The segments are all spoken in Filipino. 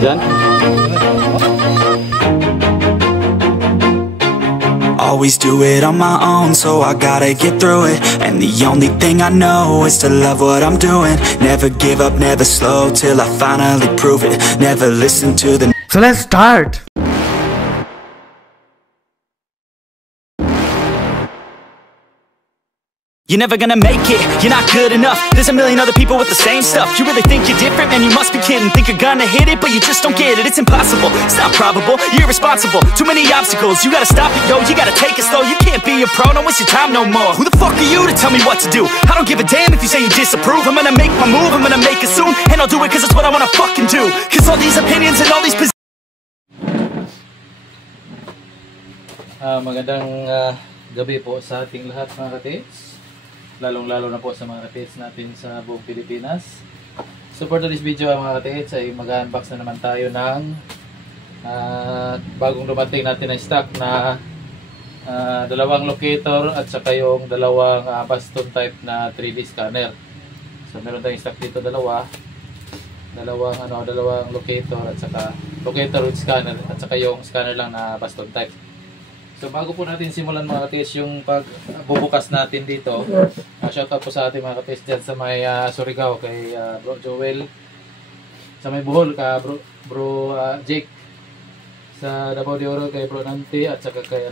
Dyan? Always do it on my own, so I gotta get through it. And the only thing I know is to love what I'm doing. Never give up, never slow, till I finally prove it. Never listen to the... So let's start. You're never gonna make it, you're not good enough. There's a million other people with the same stuff. You really think you're different? Man, you must be kidding. Think you're gonna hit it, but you just don't get it. It's impossible, it's not probable, you're irresponsible. Too many obstacles, you gotta stop it, yo. You gotta take it slow, you can't be a pro. Don't waste your time no more. Who the fuck are you to tell me what to do? I don't give a damn if you say you disapprove. I'm gonna make my move, I'm gonna make it soon. And I'll do it cause it's what I wanna fucking do. Cause all these opinions and all these Magandang gabi po sa ating lahat mga katits. Lalong-lalo na po sa mga katits natin sa buong Pilipinas. So for today's video mga katits ay mag-unbox na naman tayo ng bagong dumating natin na stock na dalawang locator at saka yung dalawang baston type na 3D scanner. So meron tayong stock dito dalawang locator at saka locator with scanner at saka yung scanner lang na baston type. So bago po natin simulan mga katis yung pagbubukas natin dito, shoutout po sa ating mga katis dyan sa may Surigao kay Bro Joel, sa may Bohol ka Bro Jake, sa Davao de Oro kay Bro Nante at saka kay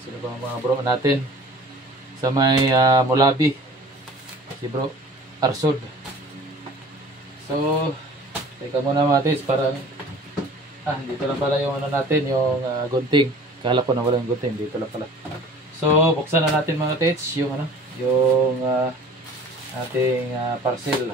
sino ba mga bro natin sa may Mulabi, si Bro Arsod. So teka muna mga katis, parang dito lang pala yung natin, yung gunting. Kala ko na wala yung gunting, dito lang pala. So buksan na natin mga katis yung yung ating parcel.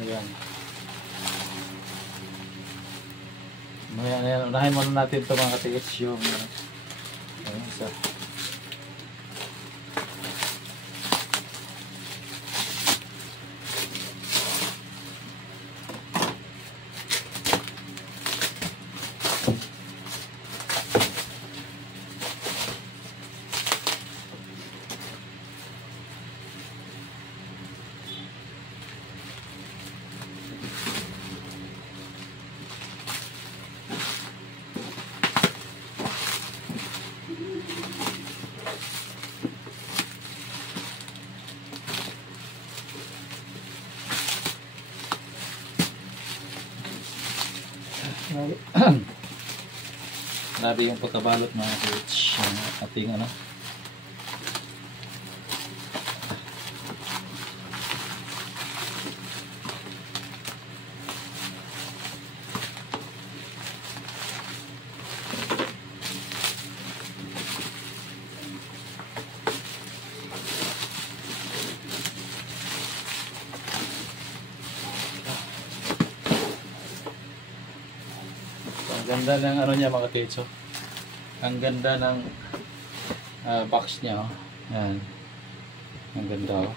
Ayan. Unahin muna natin ito mga katiis yung isa. Grabe yung pagkabalot mga coach, ating ang ganda ng niya mga ketso. Ang ganda ng box niya, oh. Yan. Ang ganda, oh.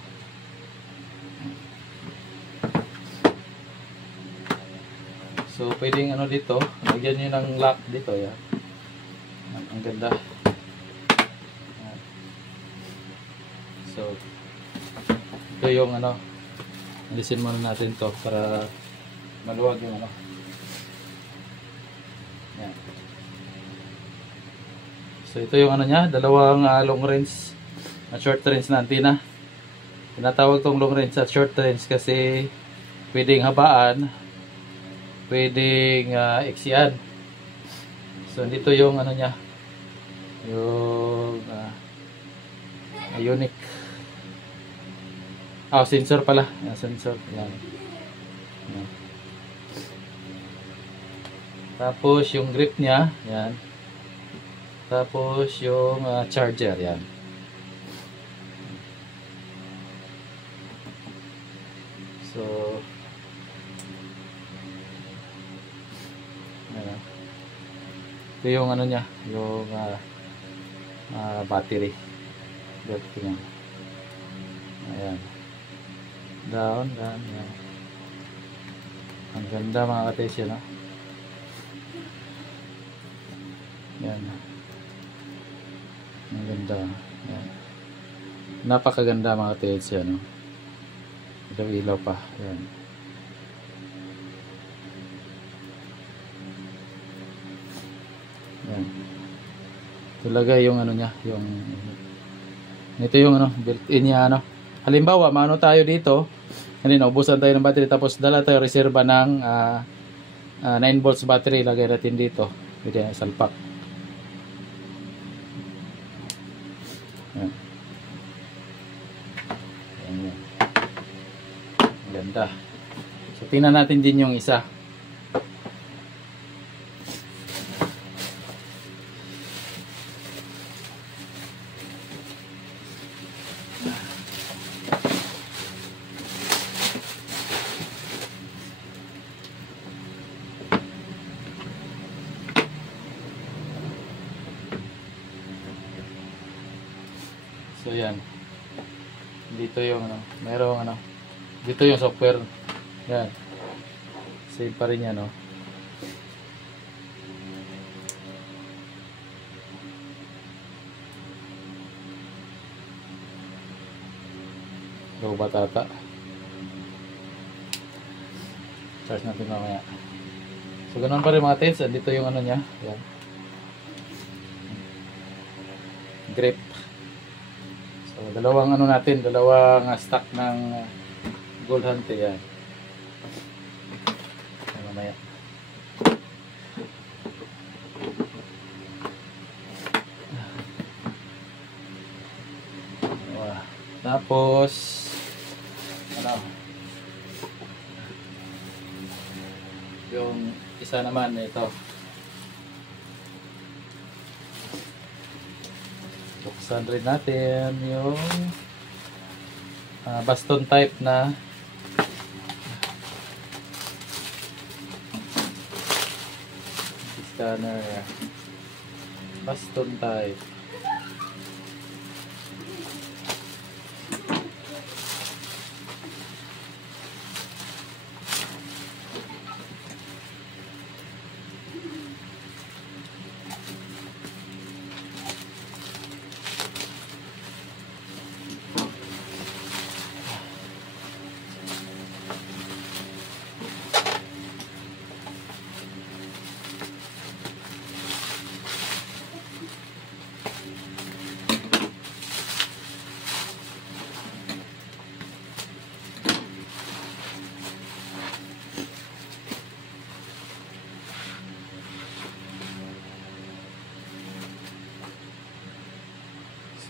So pwedeng dito, lagyan niyo ng lock dito, yan. Ang ganda. Yan. So ito yung alisin muna natin to para maluwag yung Yan. So ito yung niya, dalawang long range at short range na antenna. Tinatawag tong long range at short range kasi pwedeng habaan, pwedeng iksian. So dito yung niya, yung unique sensor pala. Yan, sensor. Yan. Yan. Tapos yung grip niya, yan. Tapos yung charger, yan. Ayan. Ito yung ano niya, yung battery. Ito niya. Ayan. Down. Ayan. Ang ganda mga ka-TS no? Ayan. Ang ganda. Ayan. Napakaganda mga ka-TS no? Ilaw pa. Ayan. Ayan. Talaga yung ano niya, yung ito yung ano, built-in niya ano. Halimbawa, maano tayo dito, kanina ubusan tayo ng battery tapos dala tayo reserba ng 9 volts battery, lagay natin dito. Pwede salpak. Ayan. Ayan. Ganda. So tingnan natin din yung isa. So yan. Dito yung ano, merong ano. Dito yung software. Yan. Same pa rin yan, no. Low batata. Charge natin mamaya. So ganoon pa rin mga tens. Dito yung ano niya. Yan. Grip. So dalawang ano natin, dalawang stock ng Gold Hunter yan. Mamaya. Tapos ano? Yung isa naman ito. Buksan rin natin yung baston type na scanner. Baston type.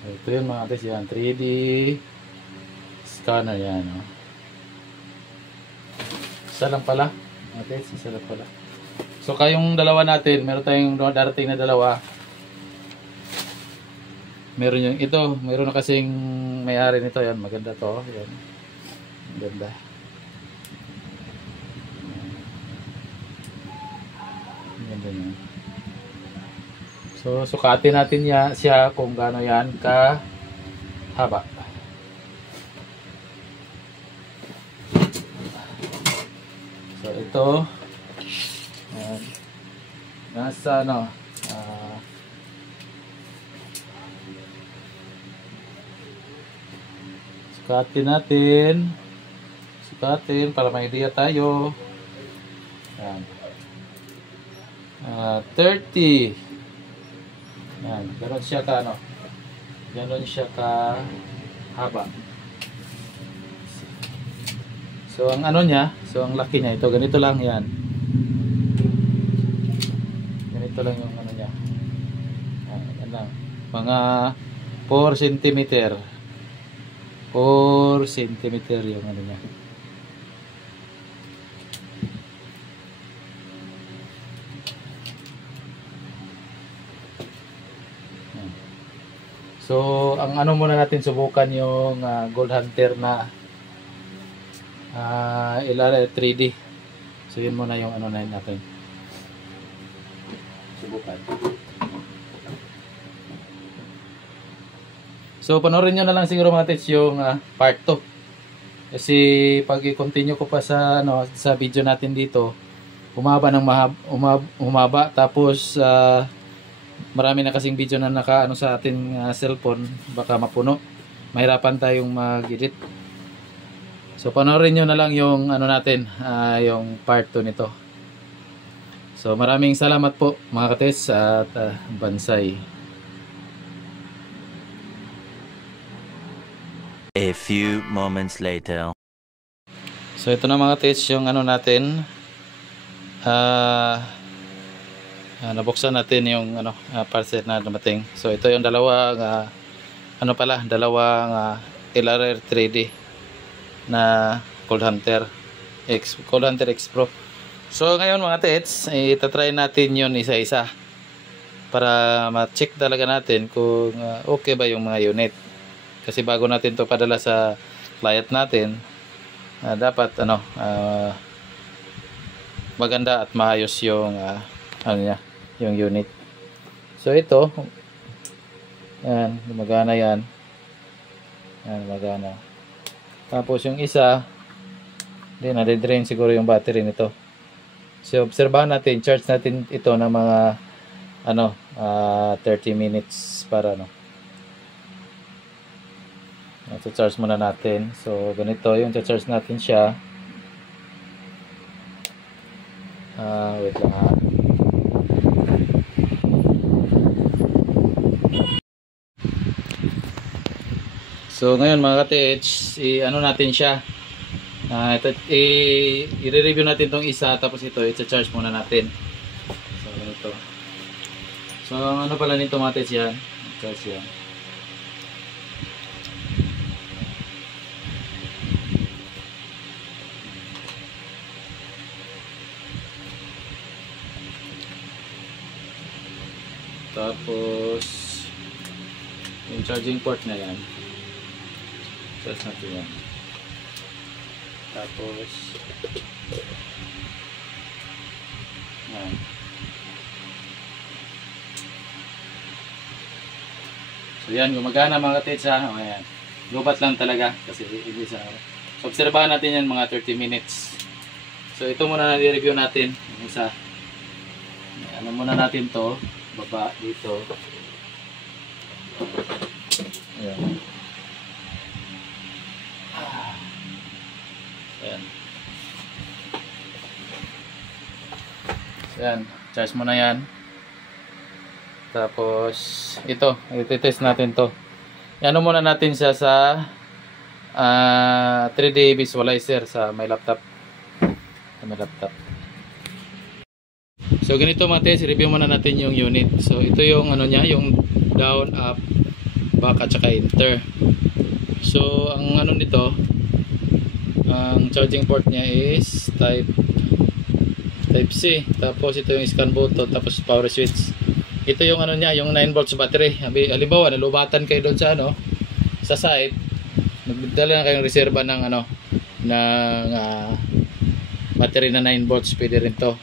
So, ito yun mga tes, yan 3D scanner yan, no? Isa lang pala mga tes, isa lang pala. So kayong dalawa natin, meron tayong darating na dalawa. Meron yung ito, meron na kasing may-ari nito, yan, maganda to, yan. Maganda. Maganda yan. So, sukatin natin siya kung gaano yan ka haba. So, ito yan. Nasa ano sukatin para may idea tayo. Yan. 30. Yan, ganoon siya ka ano. Ganoon siya ka haba. So ang ano niya, so ang laki niya ito, ganito lang yan. Ganito lang yung ano niya. Yan lang. Mga 4 cm. 4 cm yung ano niya. So, ang ano muna natin subukan yung Gold Hunter na LR 3D. So, yun muna yung ano natin. subukan. So panoorin nyo na lang siguro mga tits yung part 2. Kasi pag i-continue ko pa sa sa video natin dito, humaba ng humaba, tapos marami na kasing video na naka sa ating cellphone, baka mapuno. Mahirapan tayong mag-edit. So panoorin nyo na lang yung natin, yung part 2 nito. So maraming salamat po mga kates at bansay. A few moments later. So ito na mga kates yung natin. Nabuksan natin yung parcel na dumating. So ito yung dalawang dalawang LRR 3D na Cold Hunter X Pro. So ngayon mga tets, itatry natin yun isa-isa para ma-check talaga natin kung okay ba yung mga unit. Kasi bago natin to padala sa client natin, dapat maganda at maayos yung yung unit. So ito, yan, gumagana yan. Yan, gumagana. Tapos yung isa, hindi, nade-drain siguro yung battery nito. So obserbahan natin, charge natin ito ng mga 30 minutes para charge muna natin. So ganito yung charge natin siya. Wait lang So ngayon mga ka-TH, natin siya. I-review natin tong isa, tapos ito i-charge muna natin. So ganito. So pala nito mga TH yan. Charge yan. Tapos yung charging port na yan, charge natin yan. Tapos yan. So yan, gumagana mga tits ha. Ayan, lubat lang talaga kasi hindi sa so obserbahan natin yan mga 30 minutes. So ito muna na-review natin yung isa. Muna natin to baba dito. Ayan. Ayan. Ayan. Charge mo na yan. Tapos ito, i-test natin to. Muna natin siya sa 3D visualizer sa my laptop. So ganito mga test, review muna natin yung unit. So ito yung niya, yung down, up, back at saka enter. So ang nito, ang charging port niya is type C. Tapos ito yung scan button, tapos power switch. Ito yung niya, yung 9 volts battery. Halimbawa nalubatan kayo doon sa sa site, magdala na kayong reserba ng battery na 9 volts, pwede rin to.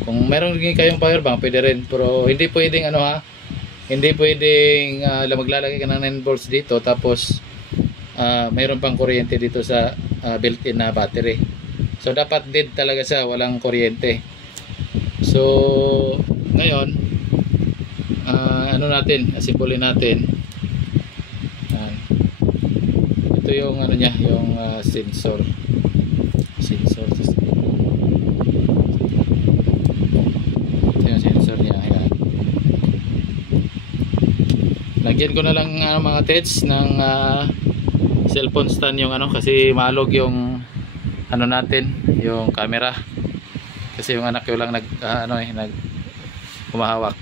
Kung meron din kayong power bank, pwede rin. Pero hindi pwedeng hindi pwedeng maglalagay ka ng 9 volts dito tapos mayroon pang kuryente dito sa built-in na battery. So dapat dead talaga siya, walang kuryente. So ngayon natin, asipulin natin. Ito yung niya, yung sensor system. Lagyan ko na lang mga tets ng cellphone stand yung kasi maalog yung natin, yung camera. Kasi yung anak ko lang nag humahawak.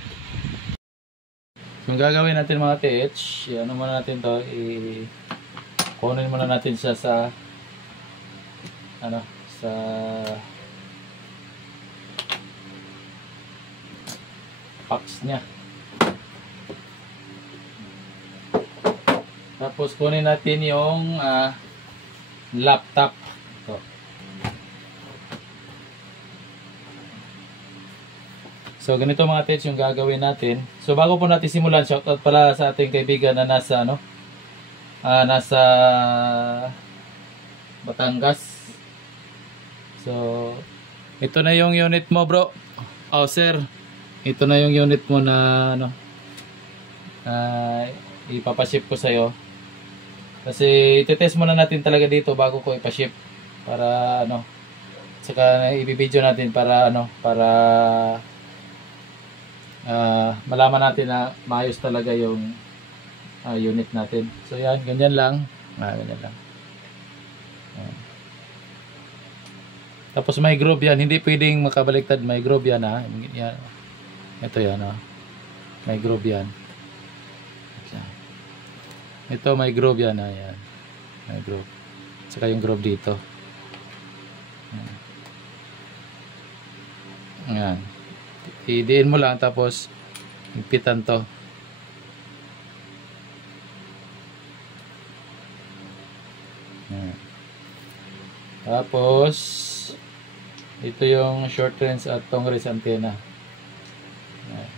So ang gagawin natin mga tets, muna natin to, kunin muna natin siya sa sa box niya. Tapos kunin natin yung laptop. Ito. So ganito mga tech yung gagawin natin. So bago po natin simulan, shoutout pala sa ating kaibigan na nasa nasa Batangas. So ito na yung unit mo, bro. Oh sir, ito na yung unit mo na ipapaship ko sa'yo. Kasi itetest muna natin talaga dito bago ko ipaship. Para saka ibibideo natin para malaman natin na maayos talaga yung unit natin. So yan, ganyan lang. Ganyan lang. Tapos may groove yan, hindi pwedeng makabaliktad, may groove yan ha. Yan. Ito yan may groove yan. Ito may groove yan ha. Yan. May groove. Saka yung groove dito. Yan. I-diin mo lang tapos higpitan to. Yan. Tapos ito yung short range at long range antenna. Yan.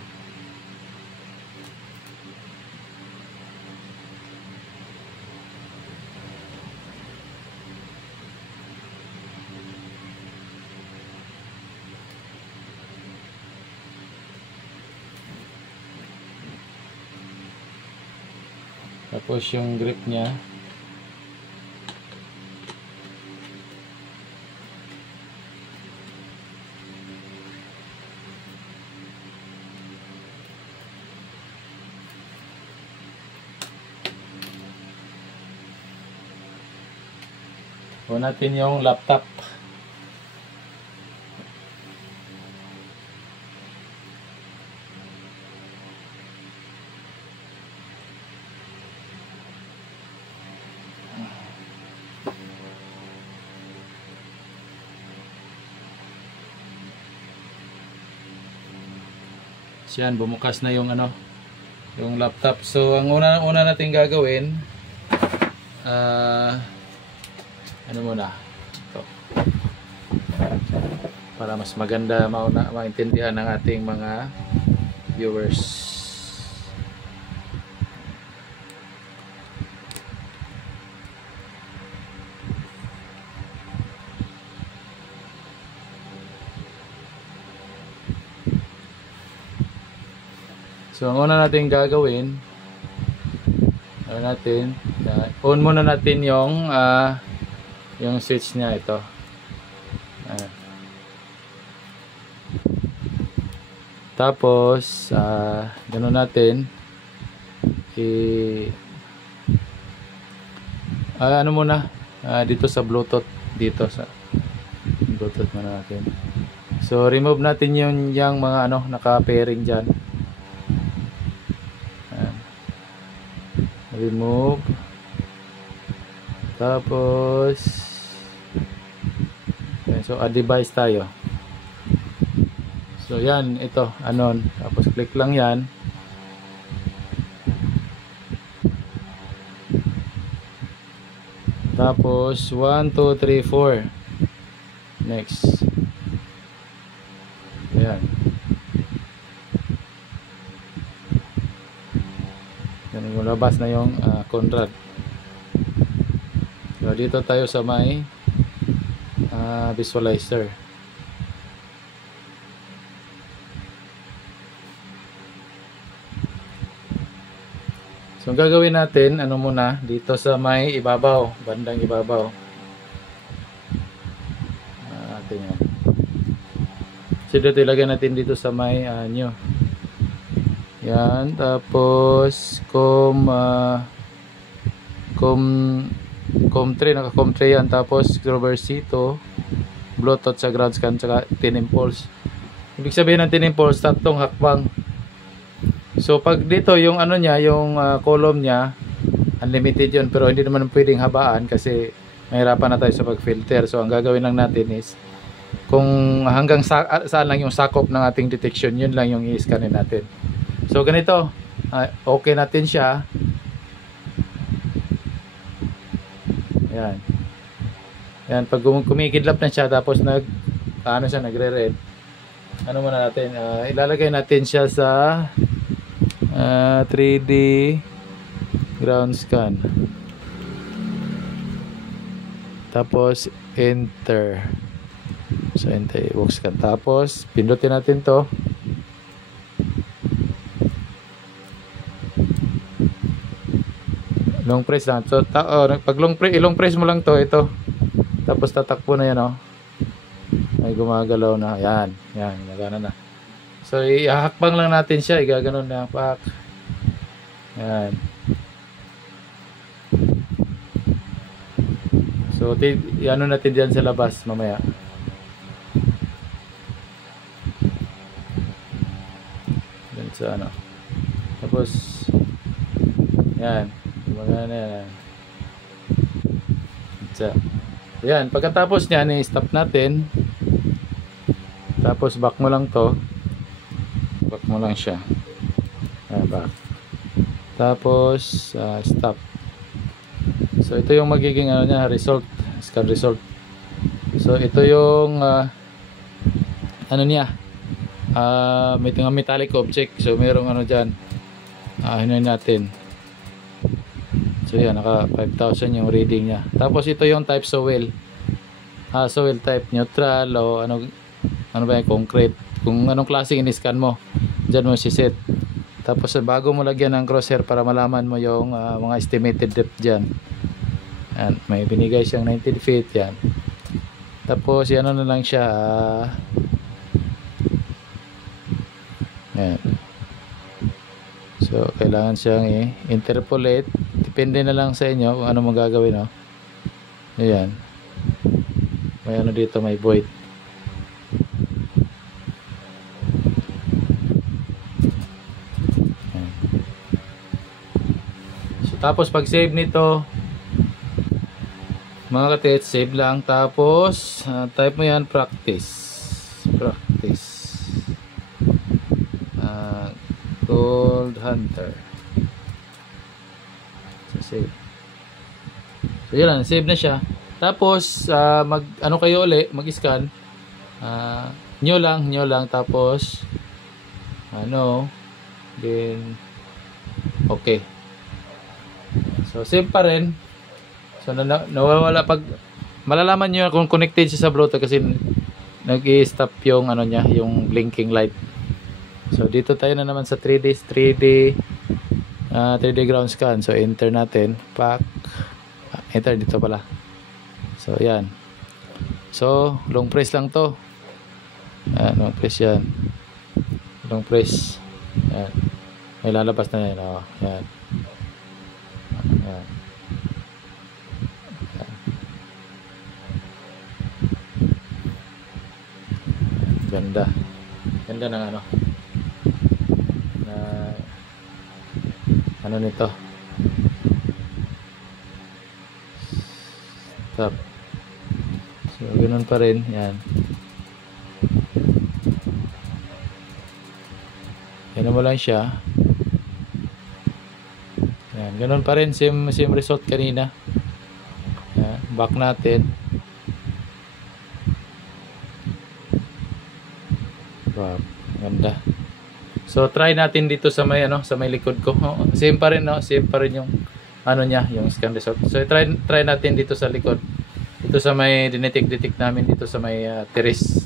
Tapos yung grip niya. Kuha natin yung laptop. Yan, bumukas na yung yung laptop. So ang una natin gagawin muna ito, para mas maganda maintindihan ng ating mga viewers. So ang una natin gagawin, on muna natin yung switch niya, ito. Tapos ganoon natin muna dito sa Bluetooth, Bluetooth muna natin. So remove natin yung mga naka-pairing diyan. Remove. Tapos so add device tayo. So yan, ito tapos click lang yan. Tapos 1, 2, 3, 4. Next. Ayan. Lumabas na yung Conrad. So dito tayo sa may visualizer. So ang gagawin natin muna dito sa may ibabaw, bandang ibabaw. Atin yan. So dito ilagay natin dito sa may new. Yan, tapos COM 3, naka-COM 3 yan, tapos Groversito, Bluetooth sa ground scan, saka 10 impulse. Ibig sabihin ng 10 impulse, tatlong hakbang. So pag dito yung niya, yung column niya, unlimited yun, pero hindi naman pwedeng habaan kasi mahirapan na tayo sa pag-filter. So ang gagawin lang natin is kung hanggang saan lang yung sakop ng ating detection, yun lang yung i-scanin natin. So ganito, okay natin siya. Ayan. Ayan, pag kumikidlap na siya tapos nagre-red. ano muna natin, ilalagay natin siya sa 3D ground scan. Tapos enter. So enter box scan. Tapos pindutin natin to. Long press lang. So pag ilong press mo lang to, ito. Tapos tatakbo na yan, oh. Ay gumagalaw na. Yan, gumagana na. So ihahakbang lang natin siya, igaganon na pak. Yan. So, ano natin diyan sa labas mamaya. Diyan sa ano. Tapos, yan. Gumagana yan. So, yan. Pagkatapos niyan, i-stop natin. Tapos, back mo lang to. Back mo lang siya. Yan, back. Tapos, stop. So ito yung magiging ano niya, result, scan result. So ito yung ano niya, may mga metallic object. So mayroong ano diyan. Hinuin natin. So yan, naka 5,000 yung reading niya. Tapos ito yung type soil. Soil type neutral o ano ba yung concrete. Kung anong klaseng in-scan mo, diyan mo si-set. Tapos bago mo lagyan ng crosshair para malaman mo yung mga estimated depth diyan. Yan, may binigay siyang 19 feet yan. Tapos yan na lang siya. Yan. So kailangan siyang i-interpolate. Depende na lang sa inyo kung ano magagawin, no? Ayan. May ano dito, may void. Ayan. So tapos pag save nito, mga katits, save lang. Tapos type mo yan, practice Gold Hunter. So save. So yun lang, save na siya. Tapos ano kayo uli, mag-scan, new lang. Tapos then okay. So save pa rin. So nawawala pag malalaman niyo kung connected siya sa Bluetooth kasi nag-i-stop yung ano niya, yung blinking light. So dito tayo na naman sa 3D ground scan. So enter natin, pak. Enter dito pala. So yan. So long press lang to. Long press yan. Long press. Yan. May lalabas na yan, oh. Yan. Yan. Ganda ng ano nito. Stop. So ganoon pa rin yan. Yan mo lang siya. Yan, ganoon pa rin, same result kanina. Yan, back natin. Wow, ganda. So try natin dito sa may sa may likod ko. Same pa rin, no? Same pa rin yung ano niya, yung scan result. So try natin dito sa likod. Dito sa may detect namin dito sa may terrace.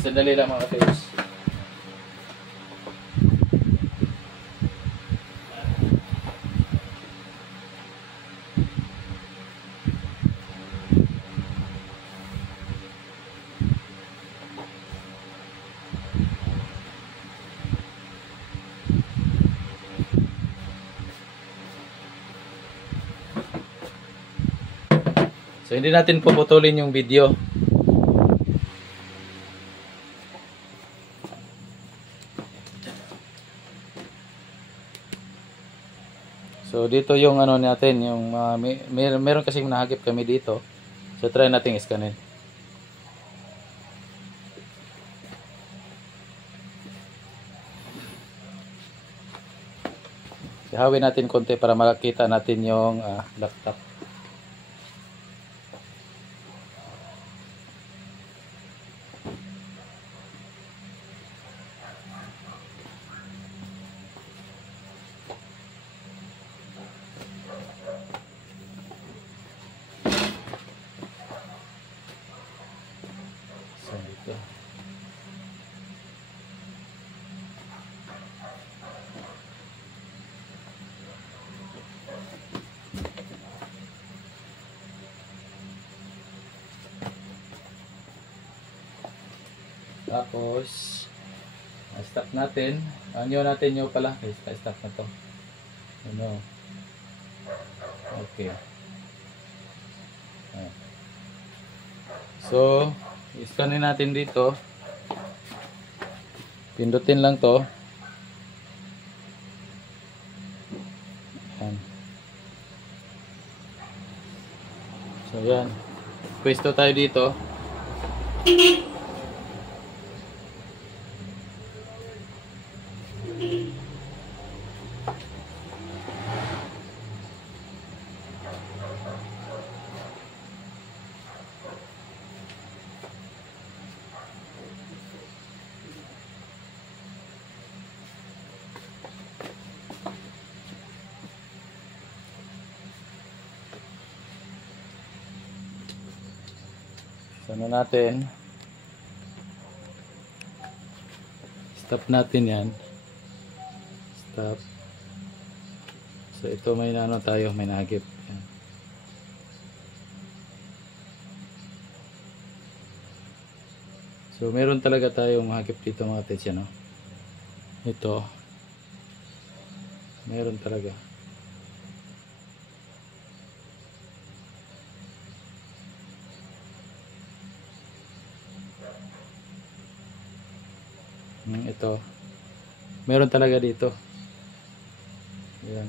Sandali lang mga katibs. So hindi natin puputulin yung video. So dito yung ano natin, yung meron kasing nahagip kami dito. So try natin i-scanin. Ihawin natin konti para makita natin yung laptop. Tapos, stop natin. Anyo natin nyo pala. Stop na to. Ano. Okay. So, i-scanin natin dito. Pindutin lang to. Ayan. So, yan. Pwesto tayo dito. So, ano natin? Stop natin yan. Stop. So, ito may nano tayo, may nagip. Yan. So, meron talaga tayong hagip dito mga tets, no? Ito. Meron talaga. Ito. Meron talaga dito. Ayan.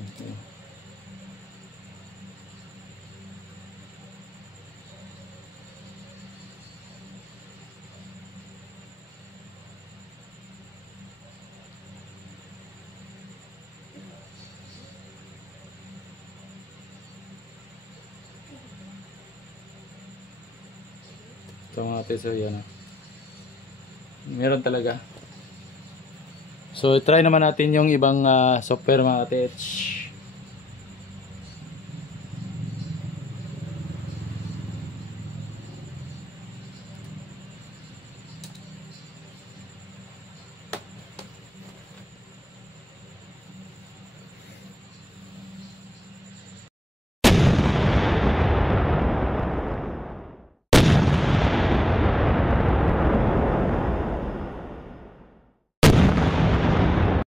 Ito mga teso, yan. Meron talaga. So, try naman natin yung ibang software mga tets.